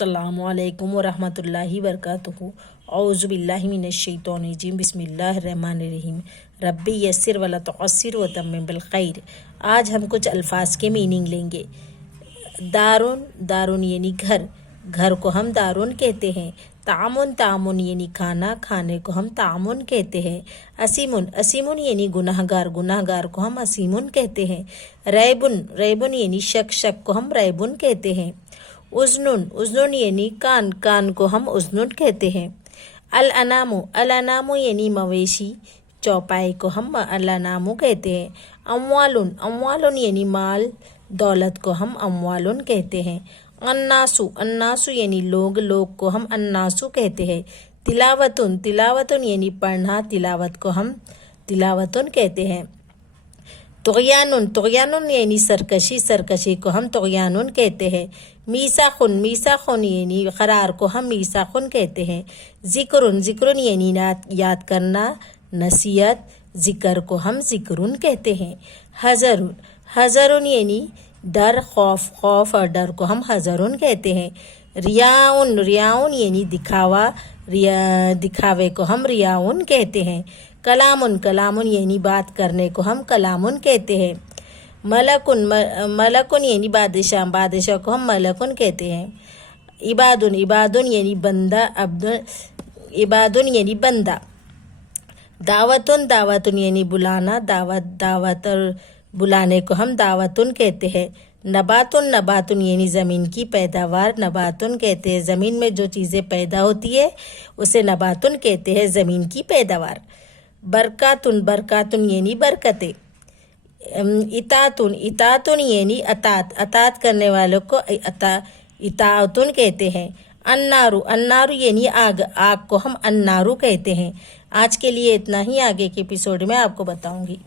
अस्सलामु अलैकुम वरहमतुल्लाहि वबरकातुहू। औज़ु बिल्लाहि मिनश्शैतानिर्रजीम। बिस्मिल्लाहिर्रहमानिर्रहीम। रब्बी यस्सिर वला तुअस्सिर वतम्मिम बिल खैर। आज हम कुछ अल्फाज के मीनिंग लेंगे। दारुन, दारुन यानी घर, घर को हम दारुन कहते हैं। तामुन, तामुन यानी खाना, खाने को हम तामुन कहते हैं। असीमुन, असीमुन यानी गुनाहगार, गुनाहगार को हम असीमुन कहते हैं। रैबुन, रैबुन यानी शक, शक को हम रैबुन कहते हैं। उज़नुन, उज़नुन यानी कान, कान को हम उज़नुन कहते हैं। अल अनामु, अल अनामु यानी मवेशी, चौपाई को हम अल अनामु कहते हैं। अम्वालुन, अम्वालुन यानी माल, दौलत को हम अम्वालुन कहते हैं। अन्नासु, अन्नासु यानी लोग, लोग को हम अन्नासु कहते हैं। तिलावतुन, तिलावतुन यानी पढ़ना, तिलावत को हम तिलावतुन कहते हैं। तुग़यानुन, तुग़यानुन यानी सरकशी, सरकशी को हम तुग़यानुन कहते हैं। मीसाखुन, मीसाखुन यानी करार को हम मीसाखुन कहते हैं। ज़िक्रुन, ज़िक्रुन यानी याद करना, नसीहत, ज़िक्र को हम ज़िक्रुन कहते हैं। हज़रुन, हज़रुन यानी डर, खौफ, खौफ और डर को हम हज़रुन कहते हैं। रियाउन, रियाउन यानी दिखावा, दिखावे को हम रियाउन कहते हैं। कलामुन, कलामुन यानी बात करने को हम कलामुन कहते हैं। मलकुन, मलकुन यानी बादशाह, बादशाह को हम मलकुन कहते हैं। इबादुन, इबादुन यानी बंदा, अब्दुल, इबादुन यानी बंदा। दावतुन, दावतुन यानी बुलाना, दावत, दावत और बुलाने को हम दावतुन कहते हैं। नबातुन, नबातुन यानी ज़मीन की पैदावार, नबातुन कहते हैं। ज़मीन में जो चीज़ें पैदा होती है उसे नबातुन कहते हैं, ज़मीन की पैदावार। बरकातुन, बरकातुन यानी बरकतें। इतातुन, इतातुन यानी अतात, अतात करने वालों को इतातुन कहते हैं। अन्नारु, अन्नारु यानी आग, आग को हम अन्नारु कहते हैं। आज के लिए इतना ही, आगे के एपिसोड में आपको बताऊंगी।